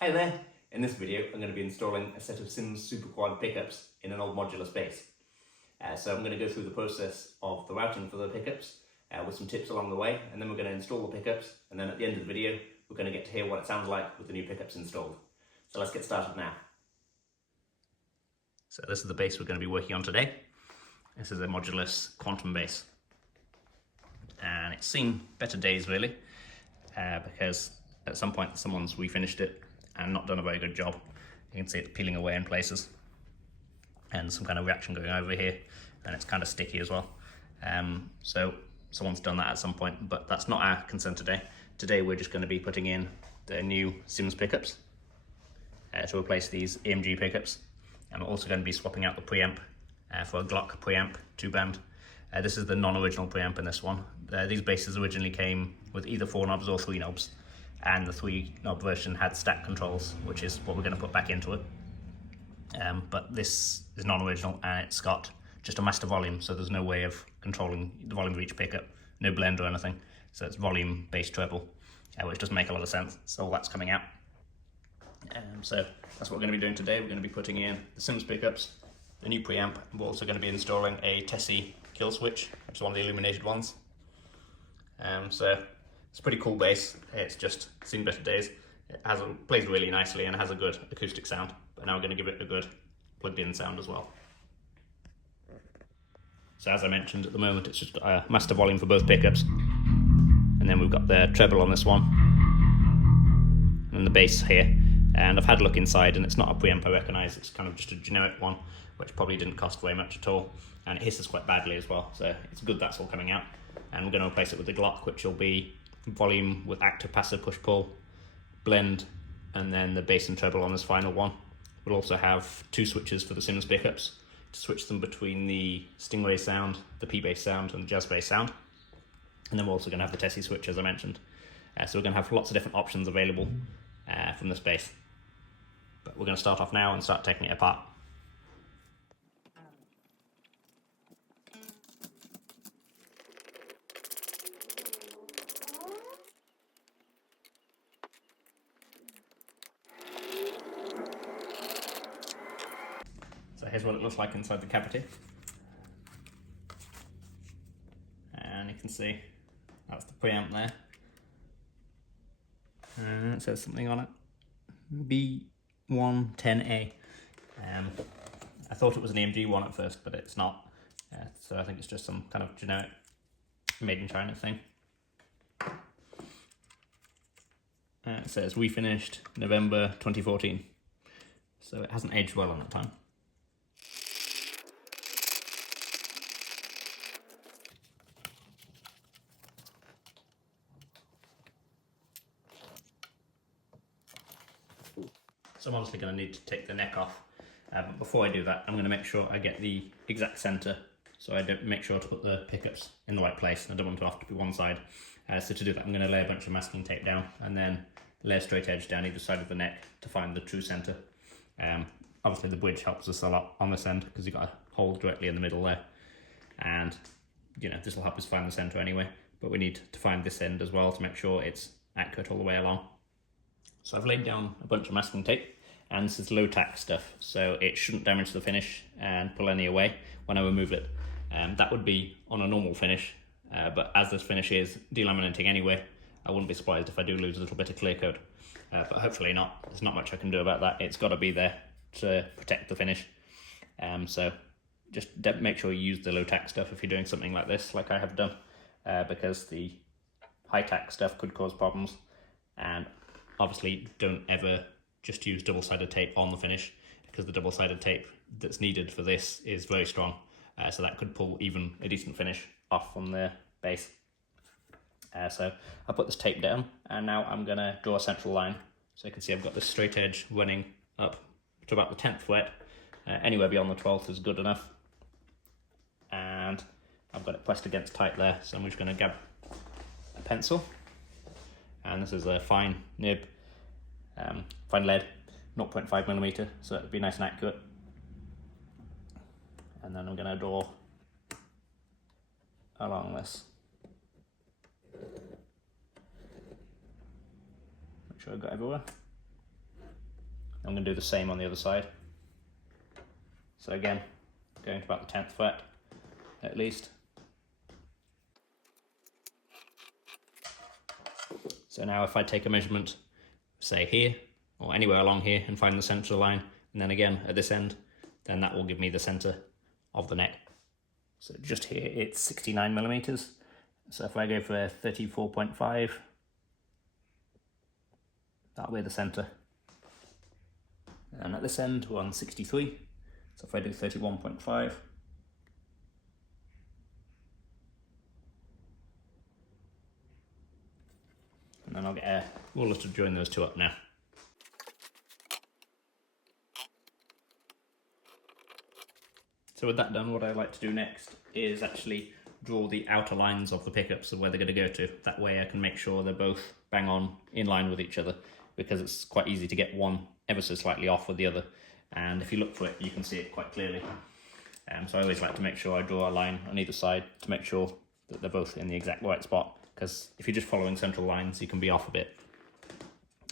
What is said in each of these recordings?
Hi there! In this video I'm going to be installing a set of Sims Super Quad pickups in an old Modulus bass. So I'm going to go through the process of the routing for the pickups with some tips along the way, and then we're going to install the pickups, and then at the end of the video we're going to get to hear what it sounds like with the new pickups installed. So let's get started now. So this is the bass we're going to be working on today. This is a Modulus Quantum bass, and it's seen better days really, because at some point someone's refinished it and not done a very good job. You can see it peeling away in places and some kind of reaction going over here, and it's kind of sticky as well. So someone's done that at some point, but that's not our concern today. Today we're just going to be putting in the new Sims pickups to replace these AMG pickups, and we're also going to be swapping out the preamp for a Glock preamp 2-band. This is the non-original preamp in this one. These basses originally came with either 4 knobs or 3 knobs, and the 3-knob version had stack controls, which is what we're going to put back into it. But this is non-original, and it's got just a master volume, so there's no way of controlling the volume of each pickup, no blend or anything. So it's volume, bass, treble, which doesn't make a lot of sense. So all that's coming out. So that's what we're going to be doing today. We're going to be putting in the Sims pickups, the new preamp, and we're also going to be installing a Tessie kill switch, which is one of the illuminated ones. So it's a pretty cool bass. It's just seen better days. It plays really nicely and has a good acoustic sound, but now we're going to give it a good plugged in sound as well. So as I mentioned, at the moment it's just got a master volume for both pickups, and then we've got the treble on this one and the bass here. And I've had a look inside, and it's not a preamp I recognise. It's kind of just a generic one, which probably didn't cost very much at all, and it hisses quite badly as well, so it's good that's all coming out. And we're going to replace it with the Glock, which will be volume with active passive push pull, blend, and then the bass and treble on this final one. We'll also have 2 switches for the Sims pickups to switch them between the Stingray sound, the P-bass sound, and the jazz bass sound. And then we're also going to have the Tessie switch, as I mentioned. So we're going to have lots of different options available from this bass. But we're going to start off now and start taking it apart. So here's what it looks like inside the cavity. And you can see that's the preamp there. And it says something on it, B110A. I thought it was an AMG one at first, but it's not. So I think it's just some kind of generic made in China thing. It says refinished November 2014. So it hasn't aged well on that time. So I'm obviously going to need to take the neck off, but before I do that I'm going to make sure I get the exact centre, so I don't make sure to put the pickups in the right place, and I don't want to have to be one side. So to do that I'm going to lay a bunch of masking tape down, and then lay a straight edge down either side of the neck to find the true centre. Obviously the bridge helps us a lot on this end, because you've got a hole directly in the middle there, and you know this will help us find the centre anyway, but we need to find this end as well to make sure it's accurate all the way along. So I've laid down a bunch of masking tape, and this is low tack stuff, so it shouldn't damage the finish and pull any away when I remove it. That would be on a normal finish, but as this finish is delaminating anyway, I wouldn't be surprised if I do lose a little bit of clear coat, but hopefully not. There's not much I can do about that. It's got to be there to protect the finish. So just make sure you use the low tack stuff if you're doing something like this, like I have done, because the high tack stuff could cause problems. And obviously don't ever just use double-sided tape on the finish, because the double-sided tape that's needed for this is very strong, so that could pull even a decent finish off from the bass. So I'll put this tape down, and now I'm going to draw a central line. So you can see I've got this straight edge running up to about the 10th fret. Anywhere beyond the 12th is good enough, and I've got it pressed against tight there, so I'm just going to grab a pencil, and this is a fine nib, fine lead, 0.5mm, so it'll be nice and accurate. And then I'm going to draw along this. Make sure I've got everywhere. I'm going to do the same on the other side. So again, going to about the 10th fret at least. So now if I take a measurement, say here, or anywhere along here, and find the centre line, and then again at this end, then that will give me the centre of the neck. So just here it's 69 millimeters. So if I go for 34.5, that'll be the centre. And at this end we're on 63. So if I do 31.5, and then I'll get a ruler to join those two up now. So with that done, what I like to do next is actually draw the outer lines of the pickups of where they're going to go to. That way I can make sure they're both bang on in line with each other, because it's quite easy to get one ever so slightly off with the other. And if you look for it, you can see it quite clearly. So I always like to make sure I draw a line on either side to make sure that they're both in the exact right spot, because if you're just following central lines, you can be off a bit.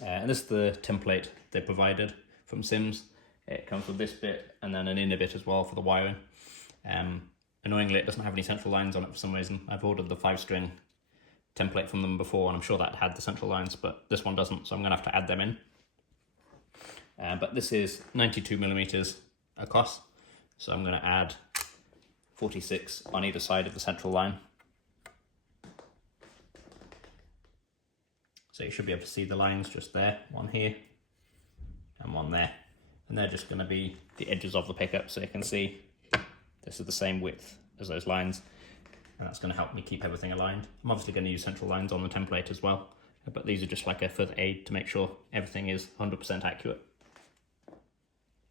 And this is the template they provided from Sims. It comes with this bit and then an inner bit as well for the wiring. Annoyingly, it doesn't have any central lines on it for some reason. I've ordered the 5-string template from them before, and I'm sure that had the central lines, but this one doesn't, so I'm going to have to add them in. But this is 92 millimeters across, so I'm going to add 46 on either side of the central line. So you should be able to see the lines just there, one here and one there. And they're just going to be the edges of the pickup, so you can see this is the same width as those lines, and that's going to help me keep everything aligned. I'm obviously going to use central lines on the template as well, but these are just like a further aid to make sure everything is 100% accurate.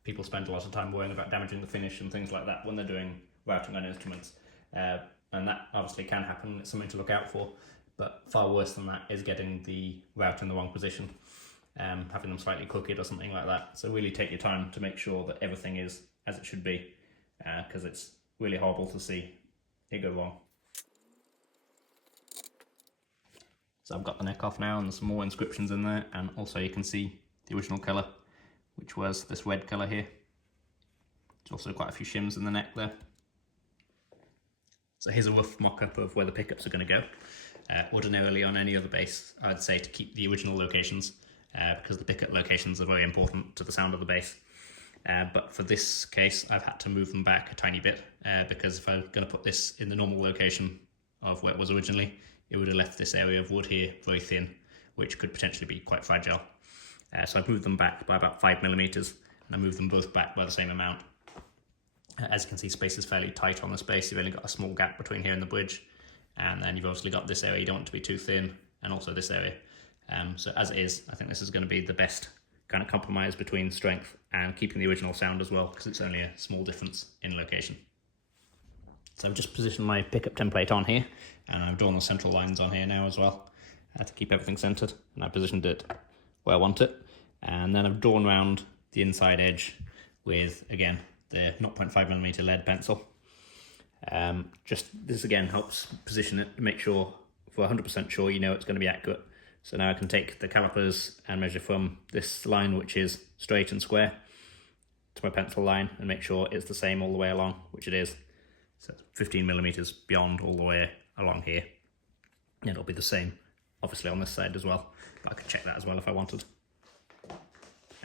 People spend a lot of time worrying about damaging the finish and things like that when they're doing routing on instruments, and that obviously can happen. It's something to look out for, but far worse than that is getting the route in the wrong position. Having them slightly crooked or something like that. So really take your time to make sure that everything is as it should be, because it's really horrible to see it go wrong. So I've got the neck off now, and there's some more inscriptions in there, and also you can see the original colour, which was this red colour here. There's also quite a few shims in the neck there. So here's a rough mock-up of where the pickups are going to go. Ordinarily on any other bass, I'd say to keep the original locations, because the pickup locations are very important to the sound of the bass. But for this case, I've had to move them back a tiny bit, because if I was going to put this in the normal location of where it was originally, it would have left this area of wood here very thin, which could potentially be quite fragile. So I've moved them back by about 5 millimeters, and I moved them both back by the same amount. As you can see, space is fairly tight on this bass. You've only got a small gap between here and the bridge, and then you've obviously got this area you don't want to be too thin, and also this area. So as it is, I think this is going to be the best kind of compromise between strength and keeping the original sound as well, because it's only a small difference in location. So I've just positioned my pickup template on here, and I've drawn the central lines on here now as well, to keep everything centered, and I positioned it where I want it. And then I've drawn around the inside edge with, again, the 0.5mm lead pencil. Just this again helps position it to make sure, for 100% sure, you know it's going to be accurate. So now I can take the calipers and measure from this line, which is straight and square, to my pencil line, and make sure it's the same all the way along, which it is. So 15mm beyond all the way along here. And it'll be the same, obviously, on this side as well, but I could check that as well if I wanted.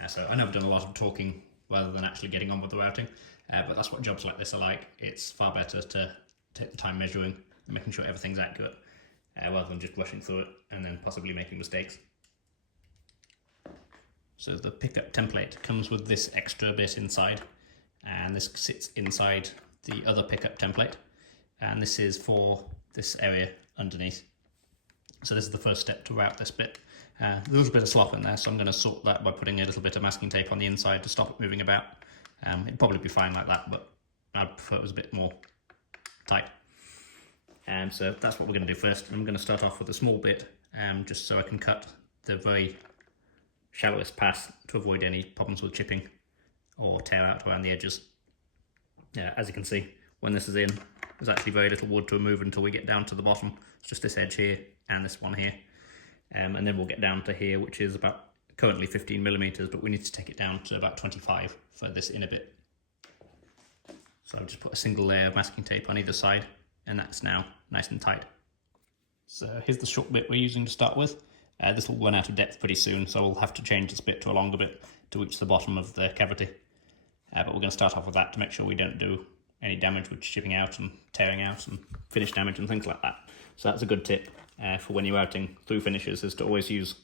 So I know I've done a lot of talking rather than actually getting on with the routing, but that's what jobs like this are like. It's far better to take the time measuring and making sure everything's accurate, rather than just rushing through it and then possibly making mistakes. So the pickup template comes with this extra bit inside, and this sits inside the other pickup template, and this is for this area underneath. So this is the first step to route this bit. There's a little bit of slop in there, so I'm going to sort that by putting a little bit of masking tape on the inside to stop it moving about. It'd probably be fine like that, but I'd prefer it was a bit more tight. So that's what we're going to do first. I'm going to start off with a small bit, just so I can cut the very shallowest pass to avoid any problems with chipping or tear out around the edges. As you can see, when this is in, there's actually very little wood to remove until we get down to the bottom. It's just this edge here and this one here. And then we'll get down to here, which is about currently 15mm, but we need to take it down to about 25 for this inner bit. So I've just put a single layer of masking tape on either side, and that's now nice and tight. So here's the short bit we're using to start with. This will run out of depth pretty soon, so we'll have to change this bit to a longer bit to reach the bottom of the cavity. But we're going to start off with that to make sure we don't do any damage with chipping out and tearing out and finish damage and things like that. So that's a good tip for when you're routing through finishes, is to always use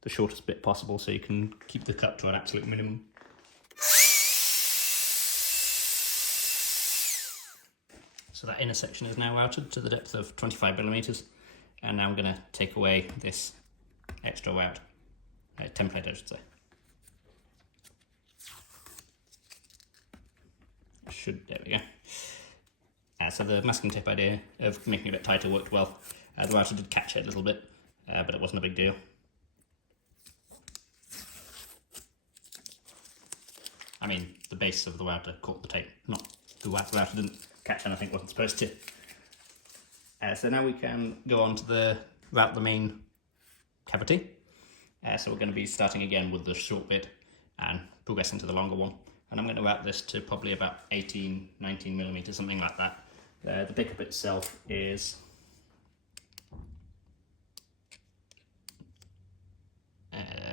the shortest bit possible so you can keep the cut to an absolute minimum. So that inner section is now routed to the depth of 25mm, and now I'm going to take away this extra route, template I should say. There we go. So the masking tape idea of making it a bit tighter worked well. The router did catch it a little bit, but it wasn't a big deal. I mean, the base of the router caught the tape, not the router didn't catch anything it wasn't supposed to. So now we can go on to route the main cavity. So we're going to be starting again with the short bit and progressing to the longer one. And I'm going to route this to probably about 18, 19mm, something like that. The pickup itself is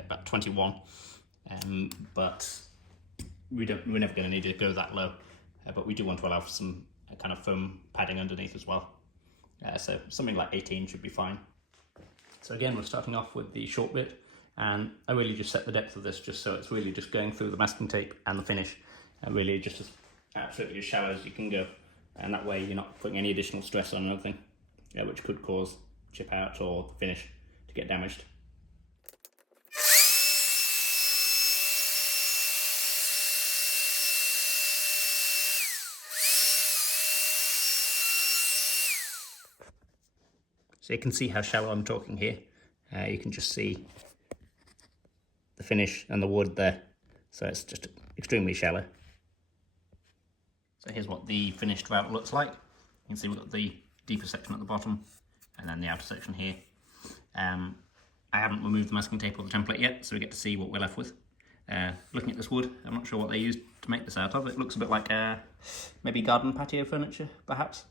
about 21, but we're never going to need to go that low. But we do want to allow for some kind of foam padding underneath as well. So something like 18 should be fine. So again, we're starting off with the short bit, and I really just set the depth of this just so it's really just going through the masking tape and the finish, and really just as absolutely as shallow as you can go, and that way you're not putting any additional stress on anything, which could cause chip out or the finish to get damaged. So you can see how shallow I'm talking here. You can just see the finish and the wood there. So it's just extremely shallow. So here's what the finished route looks like. You can see we've got the deeper section at the bottom and then the outer section here. I haven't removed the masking tape or the template yet, so we get to see what we're left with. Looking at this wood, I'm not sure what they used to make this out of. It looks a bit like maybe garden patio furniture, perhaps.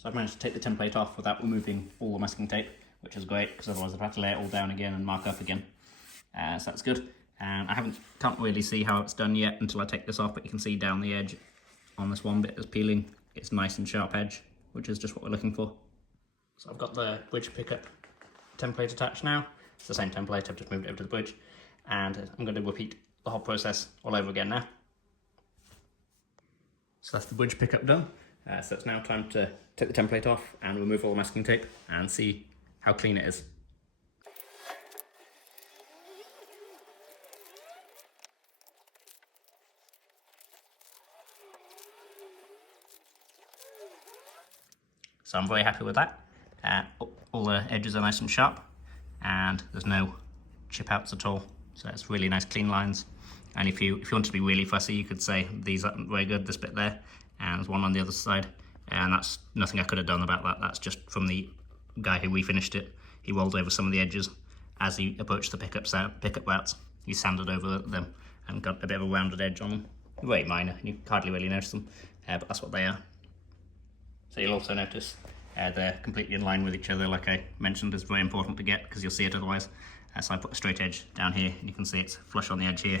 So I've managed to take the template off without removing all the masking tape, which is great, because otherwise I've had to lay it all down again and mark up again. So that's good. I can't really see how it's done yet until I take this off, but you can see down the edge on this one bit that's peeling, it's nice and sharp edge, which is just what we're looking for. So I've got the bridge pickup template attached now. It's the same template, I've just moved it over to the bridge, and I'm going to repeat the whole process all over again now. So that's the bridge pickup done. So it's now time to take the template off and remove all the masking tape and see how clean it is. So I'm very happy with that. All the edges are nice and sharp, and there's no chip outs at all. So it's really nice clean lines. And if you want to be really fussy, you could say these aren't very good, this bit there, and there's one on the other side. And that's nothing I could have done about that. That's just from the guy who refinished it. He rolled over some of the edges as he approached the pickup routes. He sanded over them and got a bit of a rounded edge on them. Very minor, you hardly really notice them, but that's what they are. So you'll also notice they're completely in line with each other, like I mentioned, is very important to get because you'll see it otherwise. So I put a straight edge down here, and you can see it's flush on the edge here,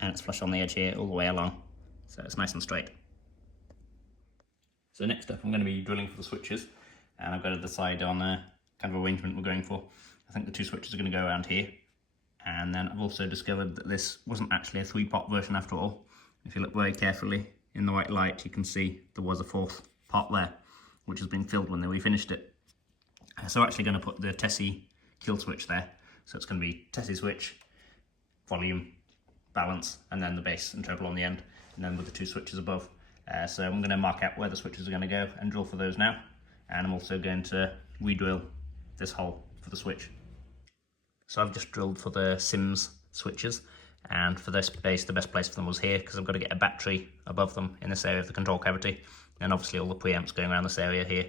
and it's flush on the edge here all the way along. So it's nice and straight. So next up I'm going to be drilling for the switches, and I've got to decide on kind of arrangement we're going for. I think the two switches are going to go around here, and then I've also discovered that this wasn't actually a 3-pot version after all. If you look very carefully in the white light, you can see there was a 4th pot there, which has been filled when they refinished it. So we're actually going to put the Tessie kill switch there. So it's going to be Tessie switch, volume, balance, and then the bass and treble on the end, and then with the two switches above. So I'm going to mark out where the switches are going to go and drill for those now, and I'm also going to re-drill this hole for the switch. So I've just drilled for the Sims switches, and for this bass the best place for them was here because I've got to get a battery above them in this area of the control cavity, and obviously all the preamps going around this area here.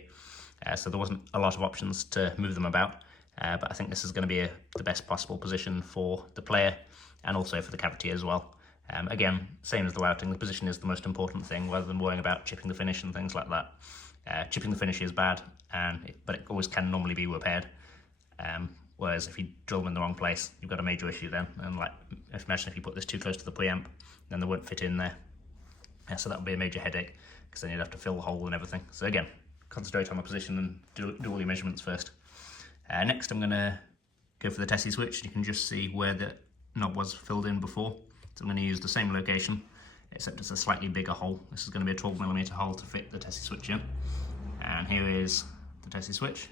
So there wasn't a lot of options to move them about, but I think this is going to be the best possible position for the player and also for the cavity as well. Again, same as the routing, the position is the most important thing rather than worrying about chipping the finish and things like that. Chipping the finish is bad, but it always can normally be repaired. Whereas if you drill them in the wrong place, you've got a major issue then. And like, imagine if you put this too close to the preamp, then they won't fit in there. So that would be a major headache, because then you'd have to fill the hole and everything. So again, concentrate on the position and do all your measurements first. Next I'm going to go for the Tessie switch. You can just see where the knob was filled in before. So I'm going to use the same location, except it's a slightly bigger hole. This is going to be a 12mm hole to fit the Tessie switch in. And here is the Tessie switch.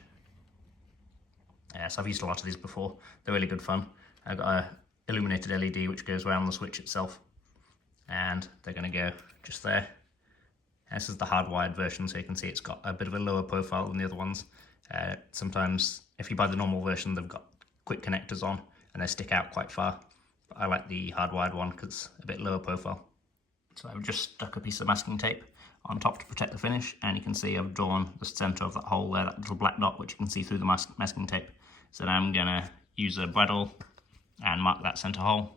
So I've used a lot of these before. They're really good fun. I've got a illuminated LED which goes around the switch itself, and they're going to go just there. This is the hardwired version, so you can see it's got a bit of a lower profile than the other ones. Sometimes if you buy the normal version, they've got quick connectors on and they stick out quite far, but I like the hardwired one because it's a bit lower profile. So I've just stuck a piece of masking tape on top to protect the finish, and you can see I've drawn the centre of that hole there, that little black dot which you can see through the masking tape. So now I'm going to use a bradawl and mark that centre hole,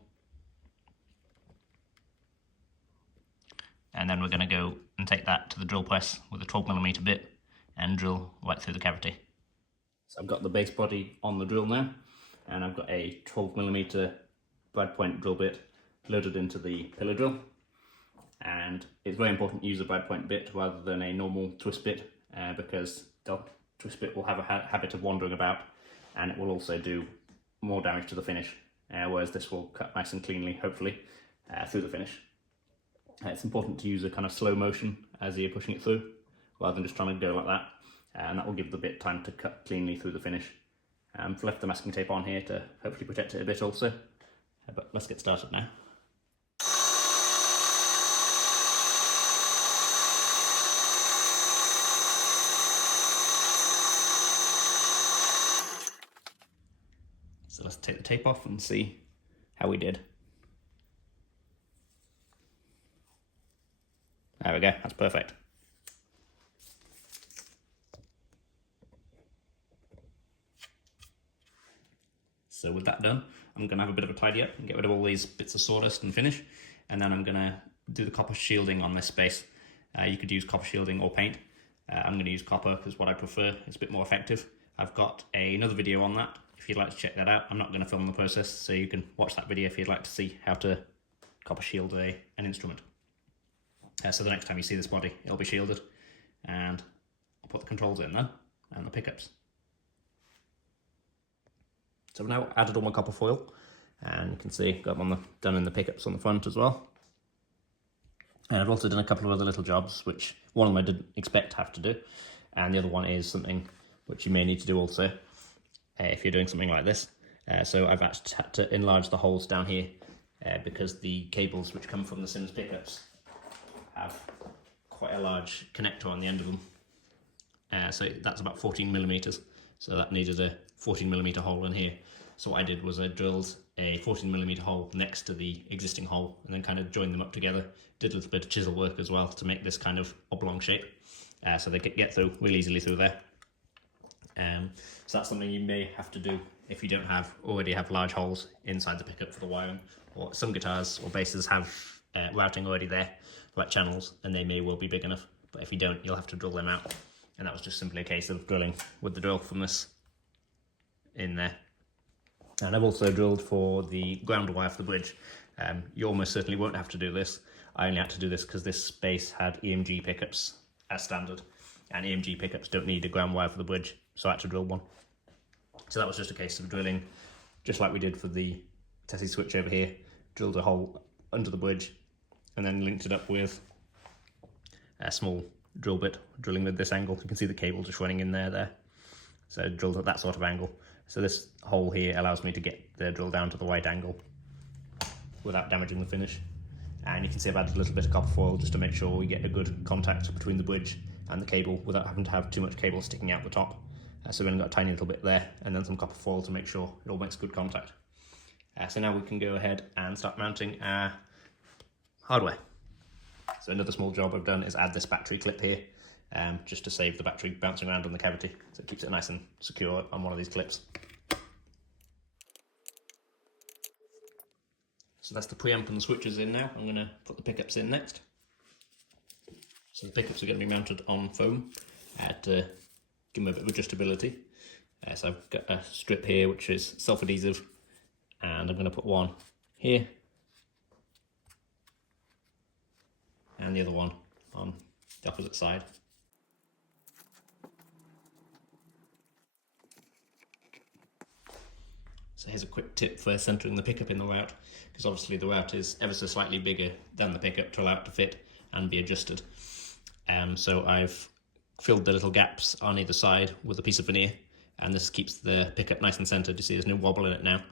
and then we're going to go and take that to the drill press with a 12mm bit and drill right through the cavity. So I've got the base body on the drill now, and I've got a 12mm brad point drill bit loaded into the pillar drill. And it's very important to use a brad point bit rather than a normal twist bit, because the twist bit will have a habit of wandering about, and it will also do more damage to the finish, whereas this will cut nice and cleanly, hopefully, through the finish. It's important to use a kind of slow motion as you're pushing it through, rather than just trying to go like that, and that will give the bit time to cut cleanly through the finish. I've left the masking tape on here to hopefully protect it a bit also, but let's get started now. So let's take the tape off and see how we did. There we go, that's perfect. So with that done, I'm going to have a bit of a tidy up and get rid of all these bits of sawdust and finish, and then I'm going to do the copper shielding on this space. You could use copper shielding or paint. I'm going to use copper because what I prefer, it's a bit more effective. I've got another video on that if you'd like to check that out. I'm not going to film the process, so you can watch that video if you'd like to see how to copper shield an instrument. So the next time you see this body, it'll be shielded, and I'll put the controls in there and the pickups. So I've now added all my copper foil, and you can see got them done in the pickups on the front as well. And I've also done a couple of other little jobs, which one of them I didn't expect to have to do, and the other one is something which you may need to do also if you're doing something like this. So I've actually had to enlarge the holes down here because the cables which come from the Sims pickups have quite a large connector on the end of them. So that's about 14mm, so that needed a 14mm hole in here. So what I did was I drilled a 14mm hole next to the existing hole and then kind of joined them up together. Did a little bit of chisel work as well to make this kind of oblong shape, so they could get through really easily through there. So that's something you may have to do if you don't already have large holes inside the pickup for the wiring, or some guitars or basses have routing already there, like channels, and they may well be big enough, but if you don't, you'll have to drill them out. And that was just simply a case of drilling with the drill from this in there. And I've also drilled for the ground wire for the bridge. You almost certainly won't have to do this. I only had to do this because this bass had EMG pickups as standard, and EMG pickups don't need a ground wire for the bridge, so I had to drill one. So that was just a case of drilling, just like we did for the Tessie switch over here, drilled a hole under the bridge and then linked it up with a small drill bit, drilling with this angle. You can see the cable just running in there. So drilled at that sort of angle. So this hole here allows me to get the drill down to the right angle without damaging the finish. And you can see I've added a little bit of copper foil just to make sure we get a good contact between the bridge and the cable without having to have too much cable sticking out the top. So we've only got a tiny little bit there, and then some copper foil to make sure it all makes good contact. So now we can go ahead and start mounting our hardware. So another small job I've done is add this battery clip here, just to save the battery bouncing around on the cavity, so it keeps it nice and secure on one of these clips. So that's the preamp and the switches in now. I'm going to put the pickups in next. So the pickups are going to be mounted on foam to give them a bit of adjustability. So I've got a strip here which is self-adhesive, and I'm going to put one here and the other one on the opposite side. So here's a quick tip for centering the pickup in the route, because obviously the route is ever so slightly bigger than the pickup to allow it to fit and be adjusted. So I've filled the little gaps on either side with a piece of veneer, and this keeps the pickup nice and centered. You see there's no wobble in it now,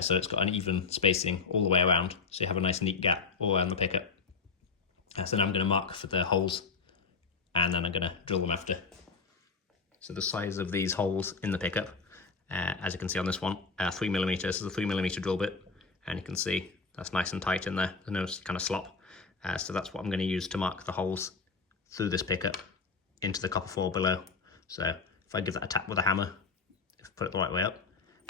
so it's got an even spacing all the way around, so you have a nice neat gap all around the pickup. So now I'm going to mark for the holes, and then I'm going to drill them after. So the size of these holes in the pickup, as you can see on this one, 3mm. This is a 3mm drill bit, and you can see that's nice and tight in there. There's no kind of slop. So that's what I'm going to use to mark the holes through this pickup into the copper foil below. So if I give that a tap with a hammer, if I put it the right way up,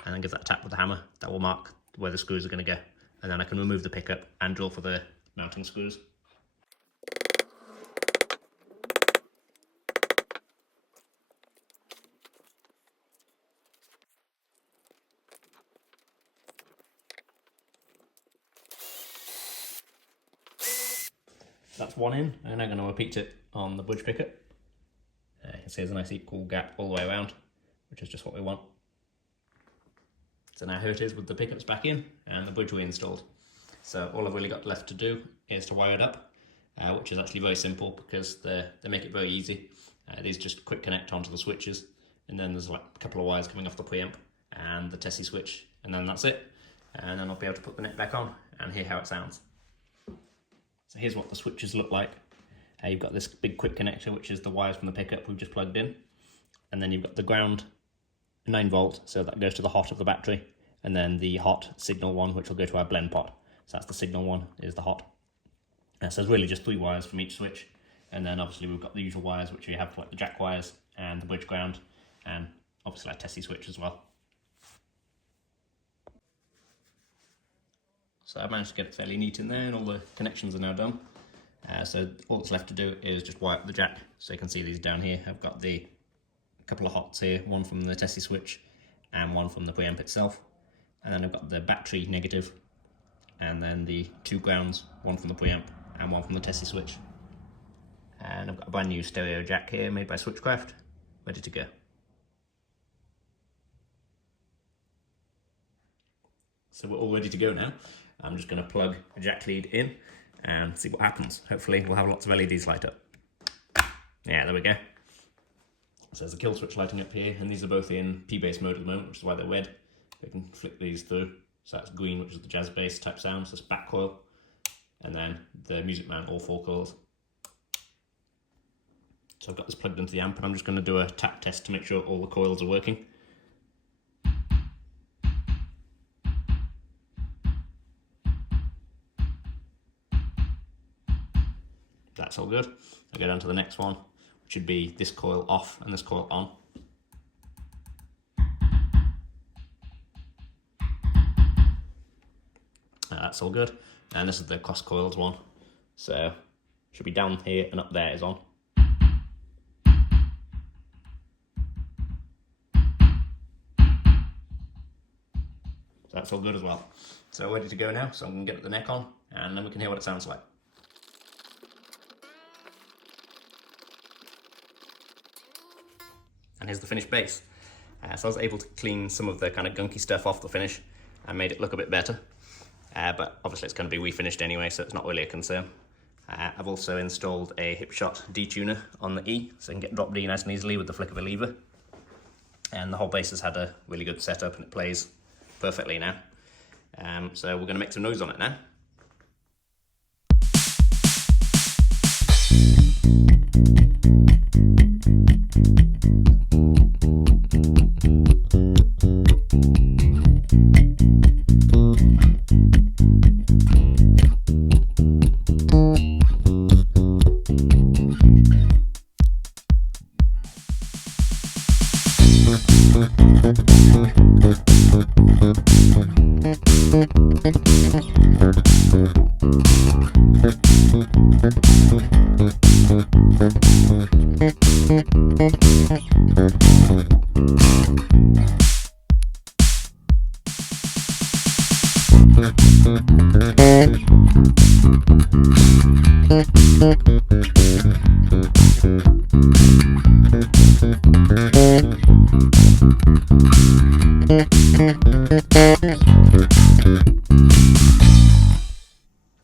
and then give that a tap with the hammer, that will mark where the screws are going to go. And then I can remove the pickup and drill for the mounting screws. That's one in, and I'm going to repeat it on the bridge pickup. You can see there's a nice equal gap all the way around, which is just what we want. So now here it is with the pickups back in and the bridge reinstalled. So all I've really got left to do is to wire it up, which is actually very simple because they make it very easy. These just quick connect onto the switches, and then there's like a couple of wires coming off the preamp and the Tessie switch, and then that's it. And then I'll be able to put the net back on and hear how it sounds. So here's what the switches look like. You've got this big quick connector, which is the wires from the pickup we've just plugged in. And then you've got the ground 9 volt, so that goes to the hot of the battery. And then the hot signal one, which will go to our blend pot. So that's the signal one, is the hot. So there's really just 3 wires from each switch. And then obviously we've got the usual wires, which we have for like the jack wires and the bridge ground, and obviously our Tessie switch as well. So I managed to get it fairly neat in there, and all the connections are now done. So all that's left to do is just wire up the jack. So you can see these down here. I've got a couple of hots here, one from the Tessie switch and one from the preamp itself. And then I've got the battery negative, and then the 2 grounds, one from the preamp and one from the Tessie switch. And I've got a brand new stereo jack here made by Switchcraft, ready to go. So we're all ready to go now. I'm just going to plug a jack lead in and see what happens. Hopefully we'll have lots of LEDs light up. Yeah, there we go. So there's a kill switch lighting up here, and these are both in P-bass mode at the moment, which is why they're red. We can flick these through. So that's green, which is the jazz bass type sound, so that's back coil. And then the Music Man, all 4 coils. So I've got this plugged into the amp, and I'm just going to do a tap test to make sure all the coils are working. That's all good. I'll go down to the next one, which should be this coil off and this coil on. That's all good. And this is the cross coils one. So should be down here and up there is on. So that's all good as well. So ready to go now. So I'm going to get the neck on, and then we can hear what it sounds like. And here's the finished bass. So I was able to clean some of the kind of gunky stuff off the finish and made it look a bit better. But obviously it's going to be refinished anyway, so it's not really a concern. I've also installed a Hipshot detuner on the E, so I can get drop D nice and easily with the flick of a lever. And the whole bass has had a really good setup, and it plays perfectly now. So we're going to make some noise on it now.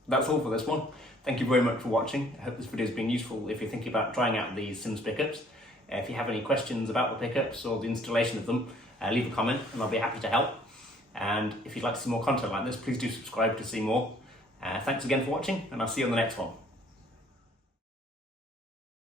That's all for this one. Thank you very much for watching. I hope this video has been useful if you're thinking about trying out these Sims pickups. If you have any questions about the pickups or the installation of them, leave a comment and I'll be happy to help. And if you'd like to see more content like this, please do subscribe to see more. Thanks again for watching, and I'll see you on the next one.